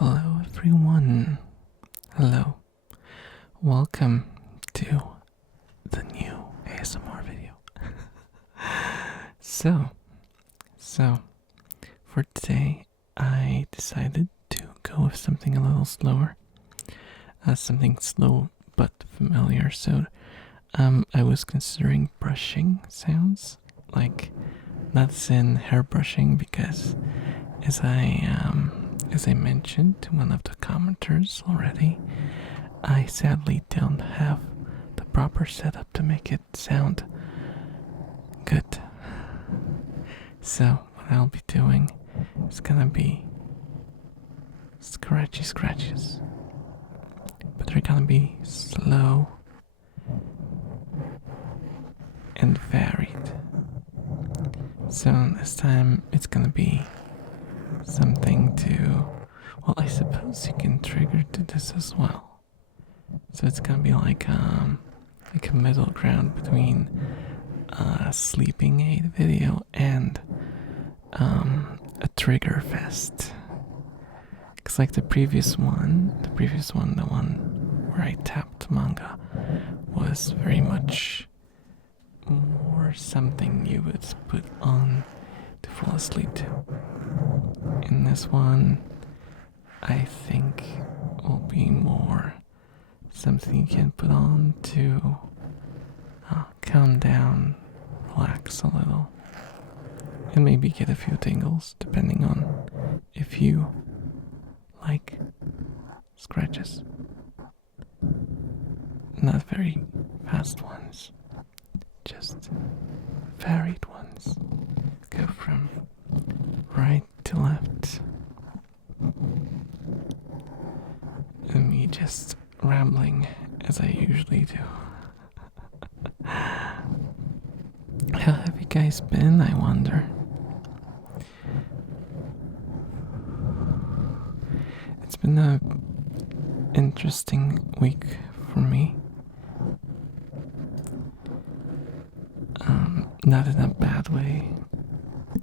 Hello everyone. Hello. Welcome to the new ASMR video. So for today I decided to go with something a little slower. Something slow but familiar. So I was considering brushing sounds, like not in hair brushing, because as I mentioned to one of the commenters already, I sadly don't have the proper setup to make it sound good. So what I'll be doing is gonna be scratchy scratches, but they're gonna be slow and varied. So this time it's gonna be something to, well, I suppose you can trigger to this as well. So it's gonna be like a middle ground between a sleeping aid video and a trigger fest. Cause like the previous one, the one where I tapped manga, was very much more something you would put on to fall asleep to. In this one, I think will be more something you can put on to calm down, relax a little, and maybe get a few tingles depending on if you like scratches. Not very fast ones, just varied ones. Go from right to left. And me just rambling as I usually do. How have you guys been, I wonder? It's been a interesting week for me. Not in a bad way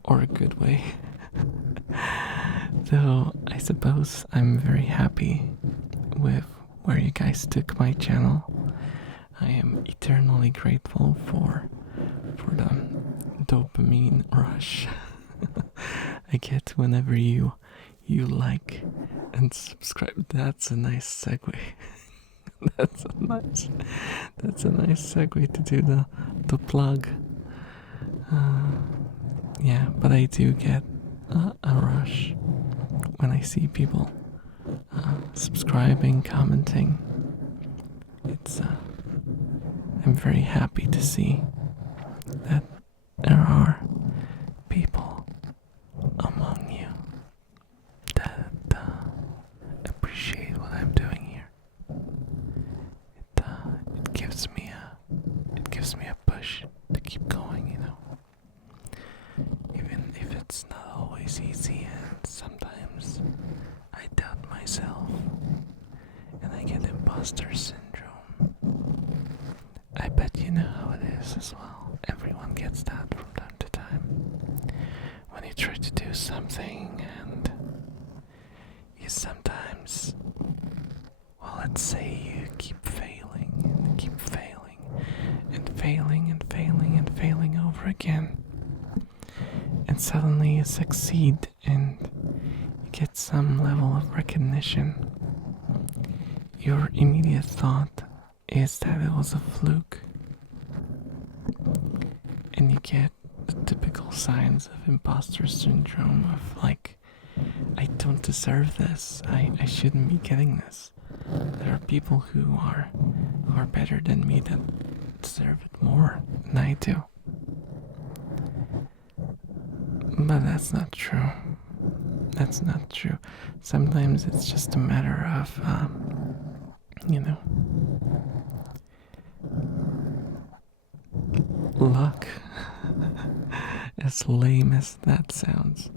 or a good way. Though I suppose I'm very happy with where you guys took my channel. I am eternally grateful for the dopamine rush I get whenever you like and subscribe. That's a nice segue. That's a nice segue to do the plug. Yeah, but I do get a rush when I see people subscribing, commenting. It's I'm very happy to see that there are people among you that appreciate what I'm doing here. It gives me a push to keep going, you know. Even if it's not always easy, and sometimes I doubt myself and I get imposter syndrome. I bet you know how it is as well. Everyone gets that from time to time. When you try to do something and you sometimes, well, let's say you keep failing and keep failing and failing and failing and failing over again. And suddenly you succeed and you get some level of recognition. Your immediate thought is that it was a fluke. And you get the typical signs of imposter syndrome of like, I don't deserve this. I shouldn't be getting this. There are people who are better than me that deserve it more than I do. But that's not true. That's not true. Sometimes it's just a matter of, luck. As lame as that sounds.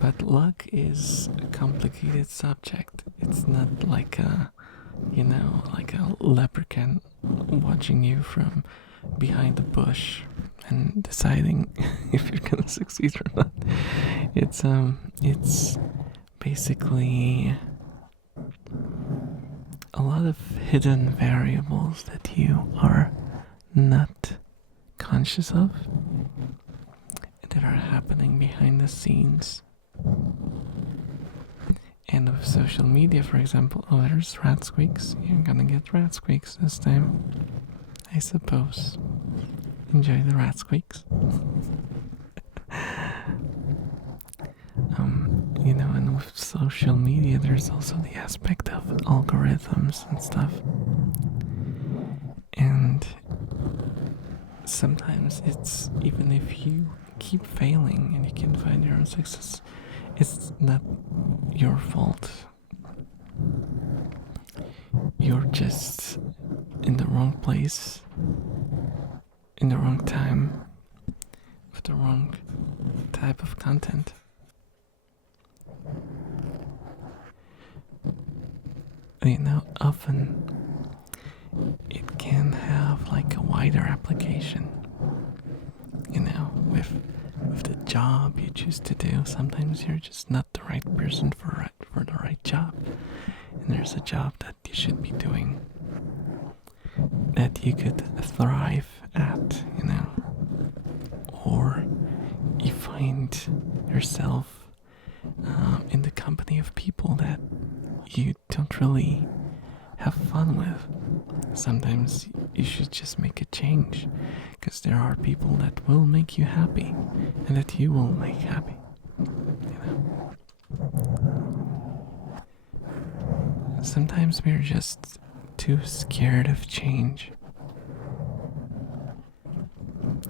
But luck is a complicated subject. It's not like a leprechaun watching you from behind the bush and deciding if you're gonna succeed or not. It's basically a lot of hidden variables that you are not conscious of that are happening behind the scenes. And with social media, for example, oh, there's rat squeaks. You're gonna get rat squeaks this time, I suppose. Enjoy the rat squeaks. And with social media, there's also the aspect of algorithms and stuff. And sometimes it's, even if you keep failing and you can find your own success, it's not your fault. You're just in the wrong place, in the wrong time, with the wrong type of content. Often it can have like a wider application. With the job you choose to do, sometimes you're just not the right person for the right job. And there's a job that you should be doing that you could thrive at, or you find yourself in the company of people that you don't really have fun with. Sometimes you should just make a change, because there are people that will make you happy and that you will make happy. Sometimes we're just too scared of change.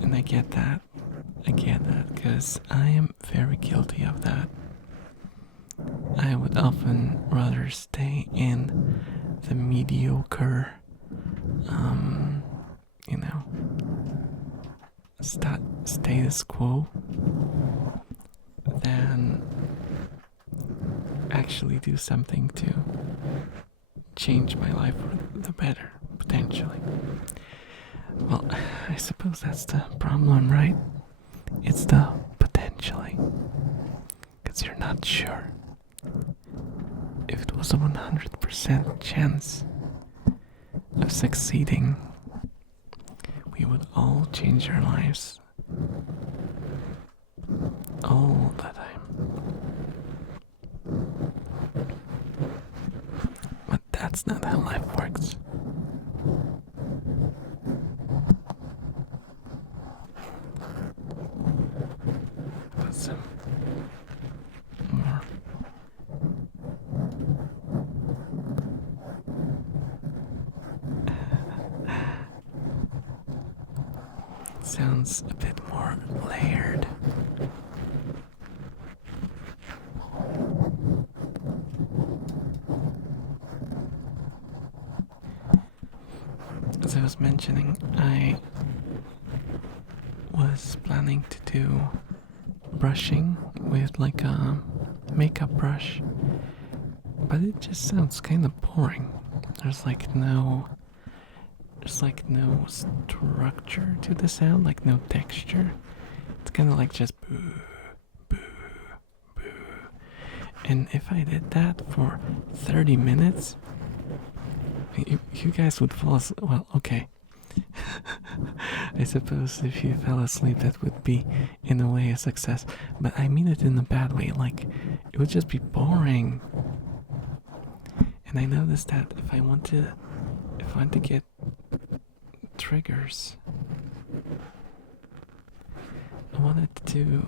And I get that because I am very guilty of that. I would often rather stay in the mediocre, status quo than actually do something to change my life for the better, potentially. Well, I suppose that's the problem, right? It's the potentially. Because you're not sure. If it was a 100% chance of succeeding, we would all change our lives. All the time. But that's not how life works. Put some more. Sounds a bit more layered. As I was mentioning, I was planning to do brushing with like a makeup brush, but it just sounds kind of boring. There's no structure to the sound, like no texture. It's kind of like just boo, boo, boo. And if I did that for 30 minutes, you guys would fall asleep. Well, okay. I suppose if you fell asleep, that would be, in a way, a success. But I mean it in a bad way. Like, it would just be boring. And I noticed that if I want to get triggers, I wanted to.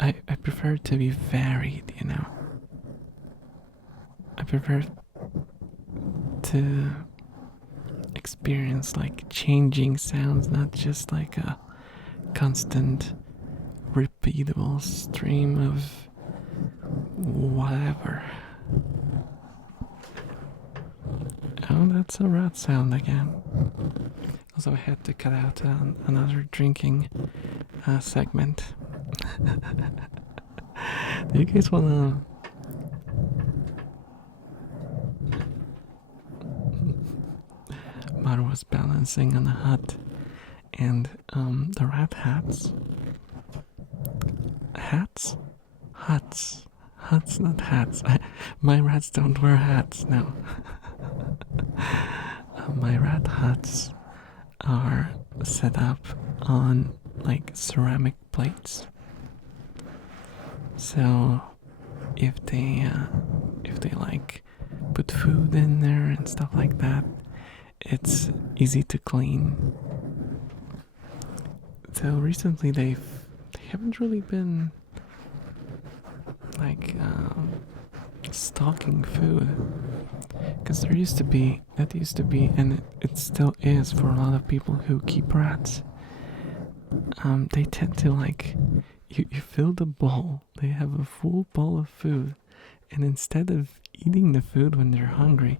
I prefer it to be varied, I prefer to experience like changing sounds, not just like a constant repeatable stream of whatever. Oh, that's a rat sound again. Also, I had to cut out another drinking segment. Do you guys wanna? Mara was balancing on a hut, and the rat huts Huts, not hats. My rats don't wear hats, no. My rat huts are set up on like ceramic plates. So if they like put food in there and stuff like that, it's easy to clean. So recently they haven't really been like stocking food, because there used to be, and it still is for a lot of people who keep rats. They tend to like, you fill the bowl, they have a full bowl of food, and instead of eating the food when they're hungry,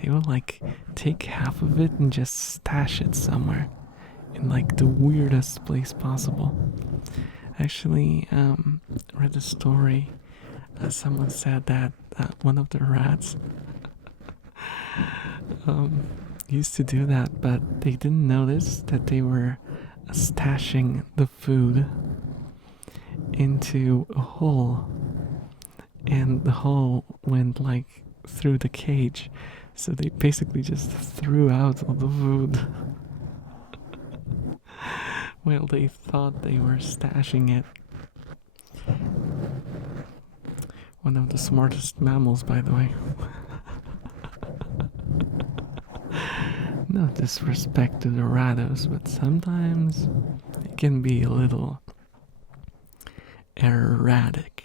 they will like take half of it and just stash it somewhere in like the weirdest place possible. Actually, read a story. Someone said that one of the rats used to do that, but they didn't notice that they were stashing the food into a hole, and the hole went like through the cage, so they basically just threw out all the food. Well, they thought they were stashing it. One of the smartest mammals, by the way. No disrespect to the rattos, but sometimes it can be a little erratic.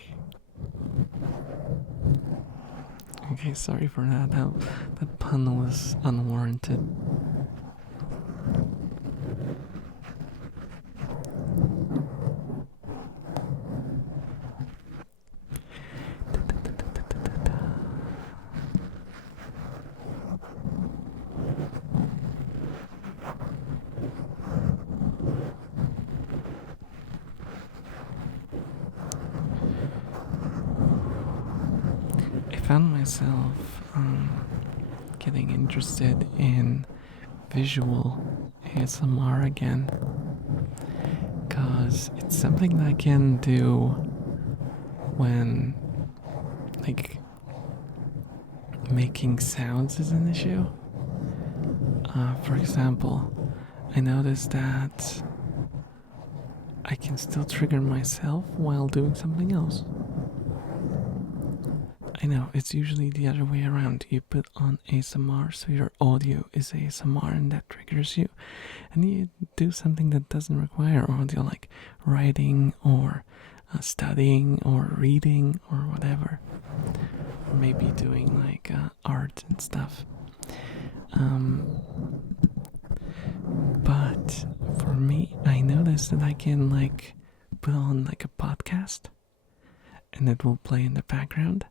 Okay, sorry for that. That pun was unwarranted. I found myself getting interested in visual ASMR again, because it's something that I can do when like making sounds is an issue. For example, I noticed that I can still trigger myself while doing something else. I know, it's usually the other way around. You put on ASMR, so your audio is ASMR, and that triggers you. And you do something that doesn't require audio, like writing or studying or reading or whatever. Or maybe doing like art and stuff. But for me, I noticed that I can like put on like a podcast, and it will play in the background,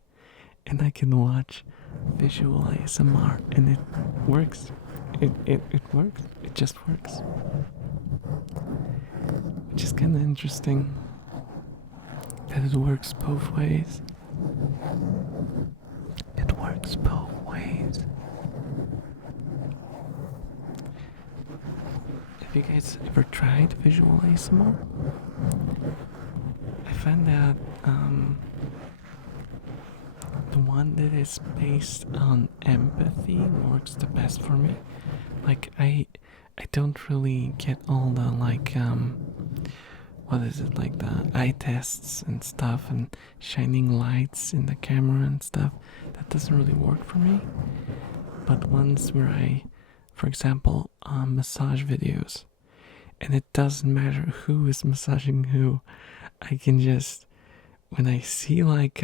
and I can watch visual ASMR, and it works. It works. It just works. Which is kind of interesting that it works both ways. It works both ways. Have you guys ever tried visual ASMR? I find that the one that is based on empathy works the best for me. Like I don't really get all the like what is it, like the eye tests and stuff and shining lights in the camera and stuff. That doesn't really work for me. But ones where I, for example, massage videos, and it doesn't matter who is massaging who, I can just, when I see like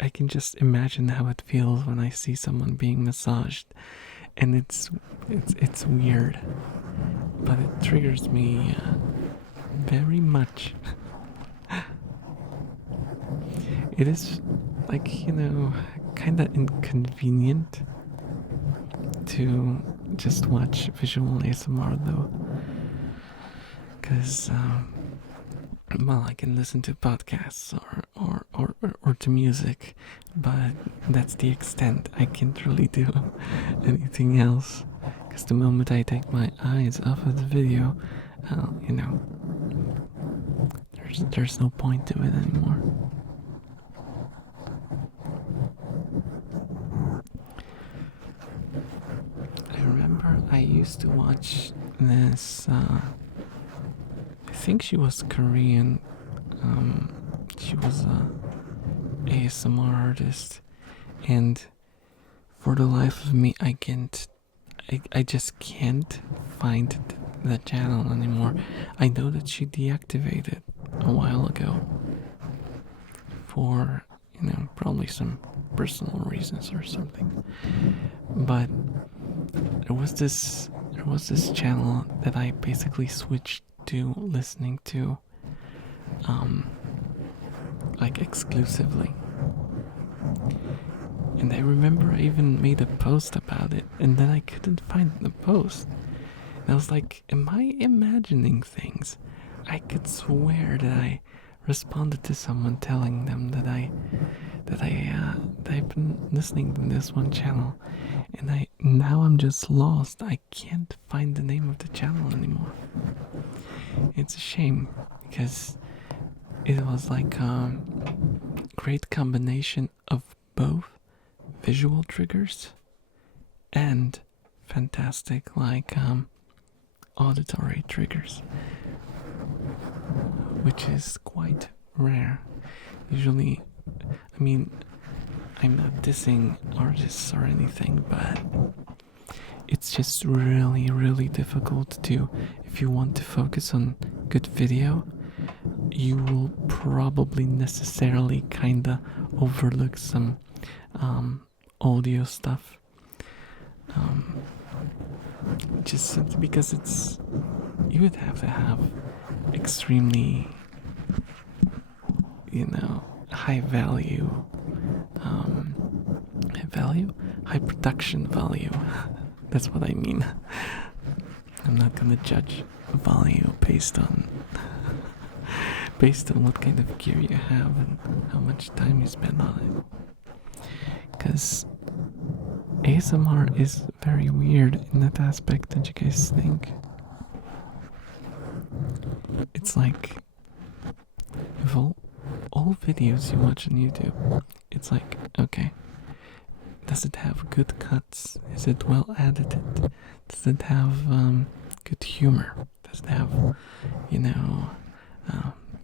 I can just imagine how it feels when I see someone being massaged, and it's weird, but it triggers me very much. It is like, kind of inconvenient to just watch visual ASMR though, because well, I can listen to podcasts or to music, but that's the extent. I can't really do anything else, because the moment I take my eyes off of the video, there's no point to it anymore. used to watch this. I think she was Korean. She was a ASMR artist, and for the life of me, I just can't find the channel anymore. I know that she deactivated a while ago for, probably some personal reasons or something. But there was this channel that I basically switched to listening to like exclusively. And I remember I even made a post about it, and then I couldn't find the post. And I was like, am I imagining things? I could swear that I responded to someone telling them that I've been listening to this one channel, and now I'm just lost. I can't find the name of the channel anymore. It's a shame because it was like a great combination of both visual triggers and fantastic auditory triggers, which is quite rare. Usually, I mean, I'm not dissing artists or anything, but it's just really, really difficult to, if you want to focus on good video, you will probably necessarily kinda overlook some audio stuff. Just simply because you would have to have extremely, high value, high production value. That's what I mean. I'm not gonna judge value based on what kind of gear you have and how much time you spend on it. Because ASMR is very weird in that aspect, don't you guys think? It's like, with all videos you watch on YouTube, it's like, okay, does it have good cuts? Is it well edited? Does it have good humor? Does it have,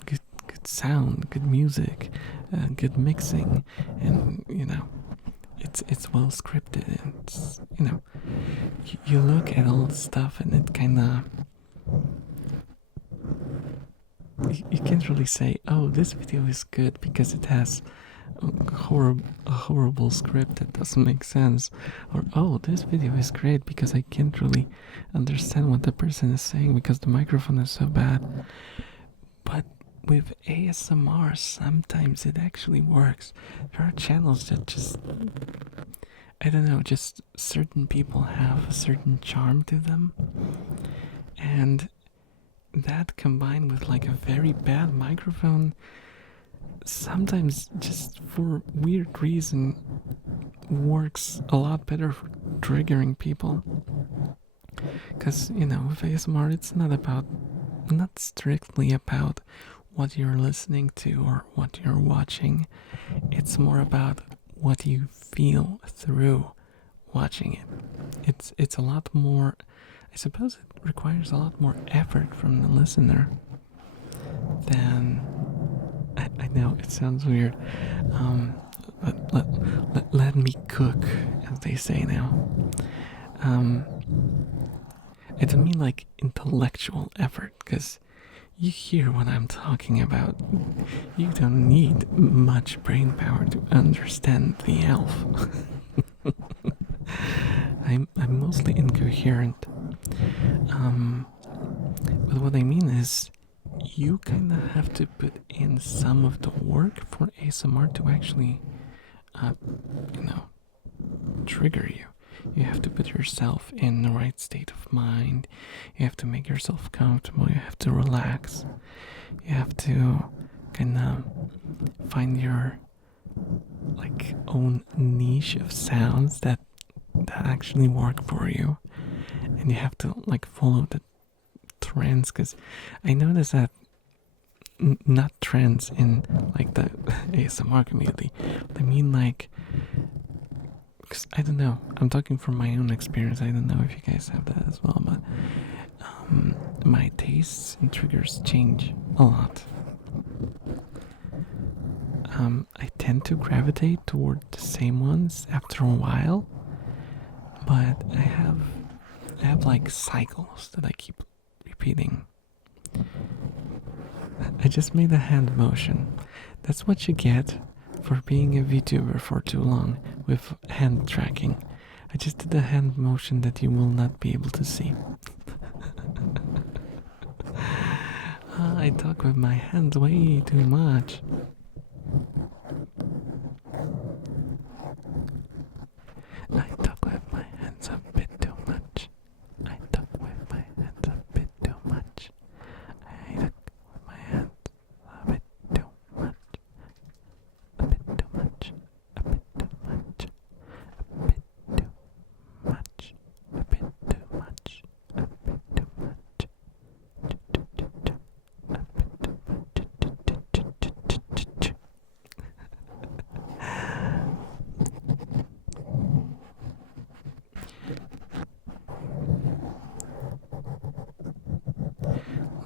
good sound, good music, good mixing, and it's well scripted. And it's, you look at all the stuff and it kind of, you can't really say, oh, this video is good because it has a horrible script that doesn't make sense, or oh, this video is great because I can't really understand what the person is saying because the microphone is so bad. But with ASMR, sometimes it actually works. There are channels that just, I don't know, just certain people have a certain charm to them, and that combined with like a very bad microphone, sometimes just for weird reason works a lot better for triggering people. Because, with ASMR, it's not strictly about what you're listening to or what you're watching. It's more about what you feel through watching it. It's a lot more, I suppose it requires a lot more effort from the listener than, I know it sounds weird, let me cook, as they say now. I don't mean like intellectual effort, because you hear what I'm talking about. You don't need much brain power to understand the elf. I'm mostly incoherent. But what I mean is, you kind of have to put in some of the work for ASMR to actually, trigger you. You have to put yourself in the right state of mind. You have to make yourself comfortable. You have to relax. You have to kind of find your own niche of sounds that actually work for you, and you have to follow the trends. Because I noticed that not trends in the ASMR community, but I mean Because I don't know. I'm talking from my own experience. I don't know if you guys have that as well, but my tastes and triggers change a lot. I tend to gravitate toward the same ones after a while, but I have like cycles that I keep repeating. I just made a hand motion. That's what you get for being a VTuber for too long with hand tracking. I just did a hand motion that you will not be able to see. I talk with my hands way too much. I talk with my hands a bit too much. I talk with my hands a bit too much. I talk with my hands a bit too much. A bit too much. A bit too much. A bit too much. A bit too much. A bit too much.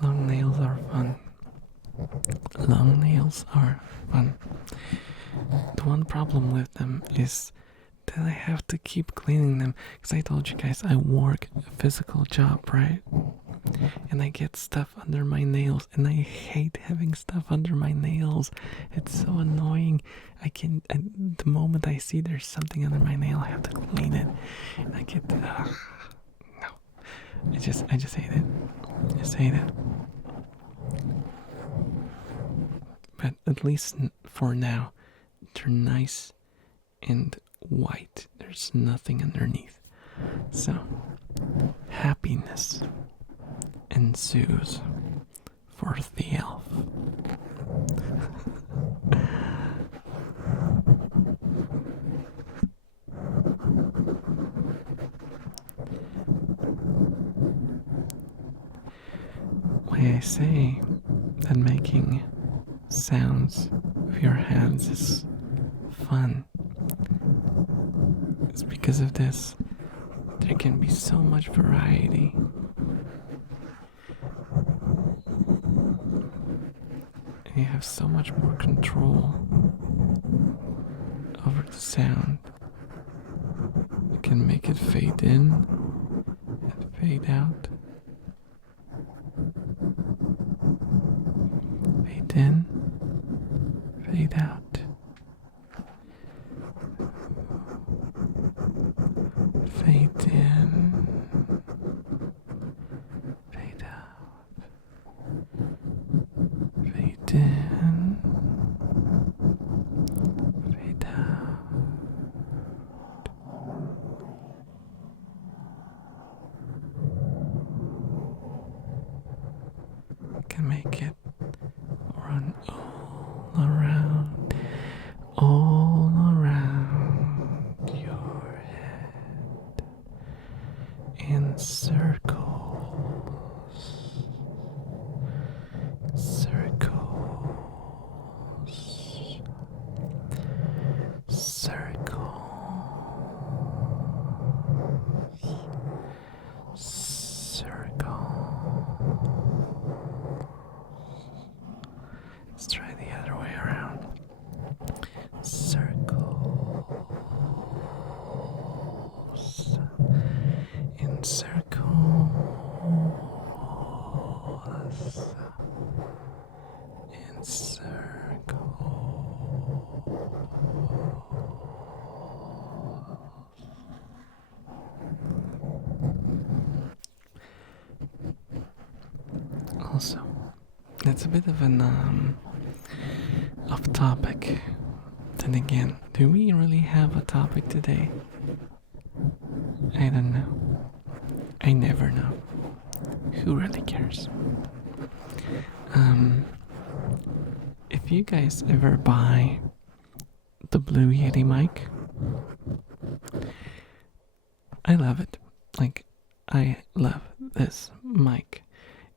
Long nails are fun. Long nails are fun. The one problem with them is that I have to keep cleaning them, because I told you guys I work a physical job, right? And I get stuff under my nails, and I hate having stuff under my nails. It's so annoying. The moment I see there's something under my nail, I have to clean it, and I get no. I just hate it. I just hate it. But at least for now, they're nice and white. There's nothing underneath. So, happiness ensues for the elf. Why I say that making sounds with your hands is fun, it's because of this. There can be so much variety. And you have so much more control over the sound. You can make it fade in and fade out. Fade in, fade out. Fade in, fade out. Fade in, fade out. You can make it run all around your head in circles, Let's try the other way around. Circles in circles in circles. Also, that's a bit of an off topic. Then again, do we really have a topic today? I don't know. I never know. Who really cares? If you guys ever buy the Blue Yeti mic, I love it. Like, I love this mic.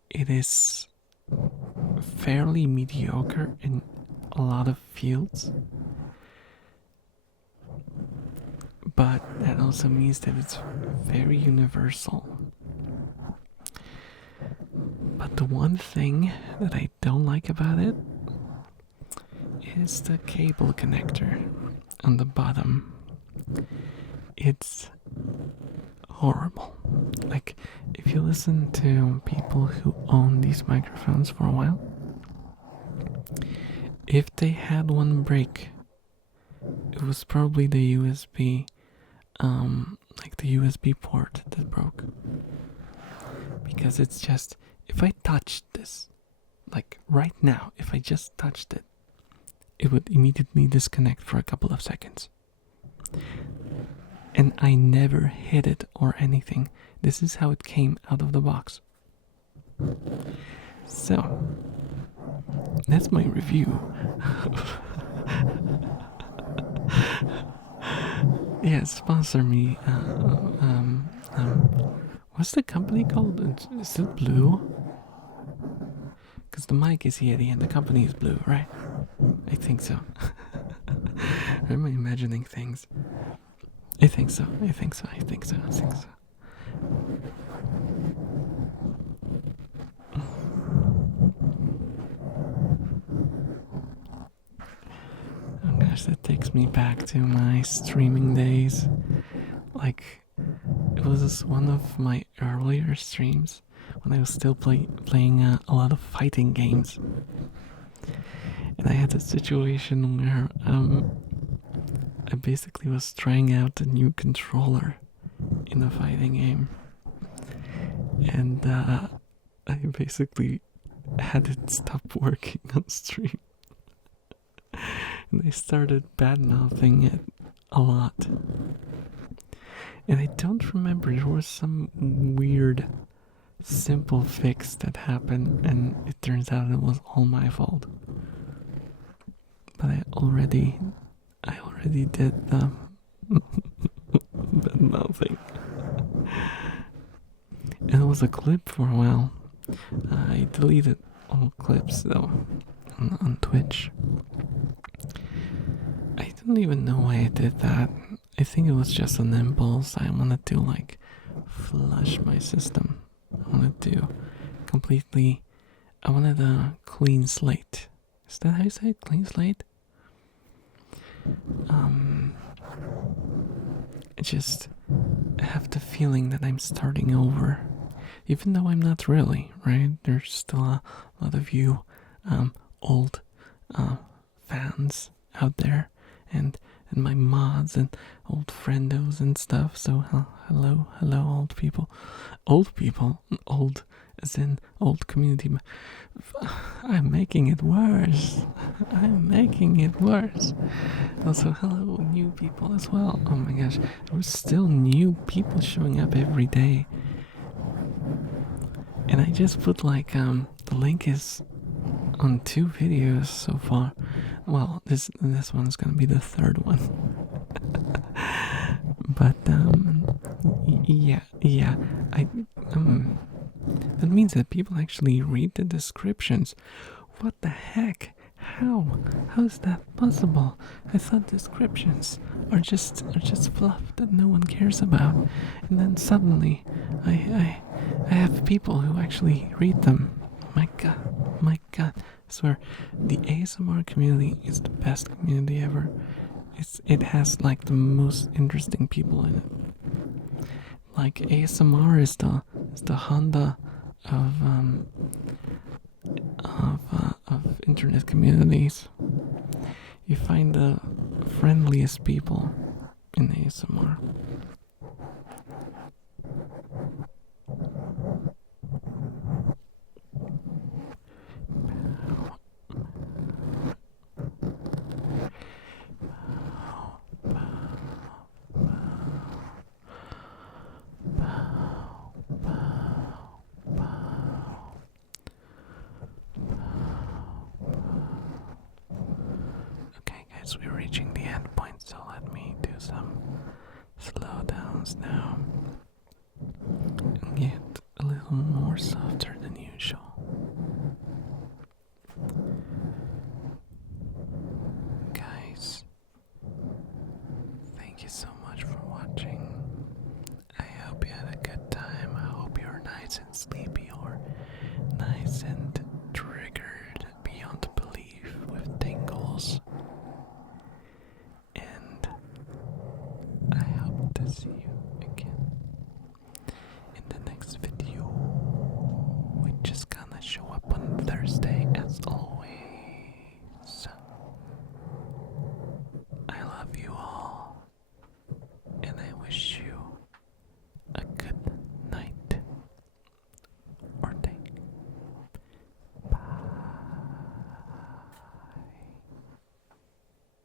It is fairly mediocre in a lot of fields, but that also means that it's very universal. But the one thing that I don't like about it is the cable connector on the bottom. It's horrible. Like, if you listen to people who own these microphones for a while, if they had one break, it was probably the USB, like the USB port that broke. Because it's just, if I touched this, like right now, if I just touched it, it would immediately disconnect for a couple of seconds. And I never hit it or anything. This is how it came out of the box. So, that's my review. Yeah, sponsor me. What's the company called? Is it Blue? Because the mic is Yeti and the company is Blue, right? I think so. Am I imagining things? I think so. Oh gosh, that takes me back to my streaming days. Like, it was one of my earlier streams when I was still playing a lot of fighting games. And I had a situation where I basically was trying out a new controller in a fighting game. And I basically had it stop working on stream. And I started bad-mouthing it a lot. And I don't remember, there was some weird simple fix that happened, and it turns out it was all my fault. But I already did the bad-mouthing. And it was a clip for a while. I deleted all clips though on Twitch. I don't even know why I did that. I think it was just an impulse. I wanted to like flush my system. I wanted a clean slate. Is that how you say it? Clean slate? I just have the feeling that I'm starting over. Even though I'm not really, right? There's still a lot of you old fans out there, and my mods and old friendos and stuff. So hello old people, old as in old community. I'm making it worse. Also, hello new people as well. Oh my gosh, there was still new people showing up every day. And I just put like the link is on 2 videos so far. Well, this one's gonna be the 3rd one. But yeah, that means that people actually read the descriptions. What the heck? How is that possible? I thought descriptions are just fluff that no one cares about, and then suddenly I have people who actually read them. My god, I swear, the ASMR community is the best community ever. It has like the most interesting people in it. Like, ASMR is the Honda of internet communities. You find the friendliest people in ASMR. Okay, guys, we're reaching the end point, so let me do some slowdowns now and get a little more softer than usual. Guys, thank you so